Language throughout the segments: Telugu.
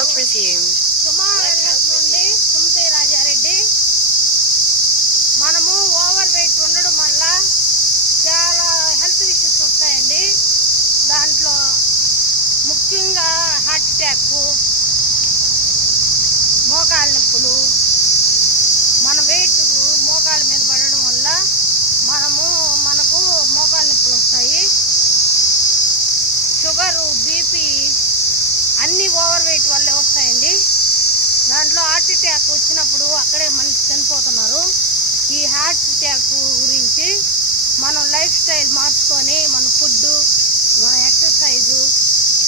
Workout resumed. నుండి సుమతి రాజారెడ్డి. మనము ఓవర్ వెయిట్ ఉండడం వల్ల చాలా హెల్త్ ఇష్యూస్ వస్తాయండి. దాంట్లో ముఖ్యంగా హార్ట్ అటాక్, మోకాళ్ళ నొప్పులు. మన వెయిట్ మోకాళ్ళ మీద పడడం వల్ల మనకు మోకాళ్ళ నొప్పులు వస్తాయి. షుగరు, బీపీ అన్నీ ఓవర్ వెయిట్ వల్లే వస్తాయండి. దాంట్లో హార్ట్ అటాక్ వచ్చినప్పుడు అక్కడే మనిషి చనిపోతున్నారు. ఈ హార్ట్ అటాక్ గురించి మనం లైఫ్ స్టైల్ మార్చుకొని మన ఫుడ్, మన ఎక్సర్సైజు,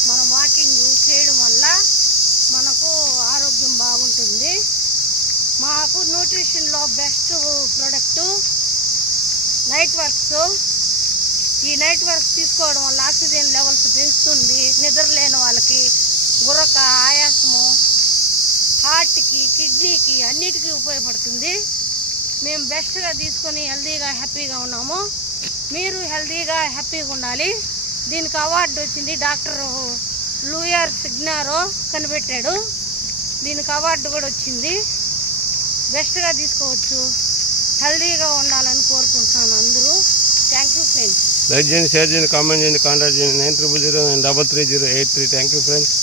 మన వాకింగ్ చేయడం వల్ల మనకు ఆరోగ్యం బాగుంటుంది. మాకు న్యూట్రిషన్లో బెస్ట్ ప్రోడక్టు నైట్ వర్క్స్. ఈ నైట్ వర్క్స్ తీసుకోవడం వల్ల ఆక్సిజన్ లెవెల్స్ పెంచుతుంది. నిద్ర లేని వాళ్ళకి గురక, ఆయాసము, హార్ట్కి, కిడ్నీకి అన్నిటికీ ఉపయోగపడుతుంది. మేము బెస్ట్గా తీసుకొని హెల్తీగా హ్యాపీగా ఉన్నాము. మీరు హెల్తీగా హ్యాపీగా ఉండాలి. దీనికి అవార్డు వచ్చింది. డాక్టర్ లూయర్ సిగ్నారో కనిపెట్టాడు. దీనికి అవార్డు కూడా వచ్చింది. బెస్ట్గా తీసుకోవచ్చు. హెల్తీగా ఉండాలని కోరుకుంటున్నాను అందరూ. Thank you friends. లైక్ చేయండి, షేర్ చేయండి, కామెంట్ చేయండి, కాంటాక్ట్ చేయండి 93093308. Thank you friends.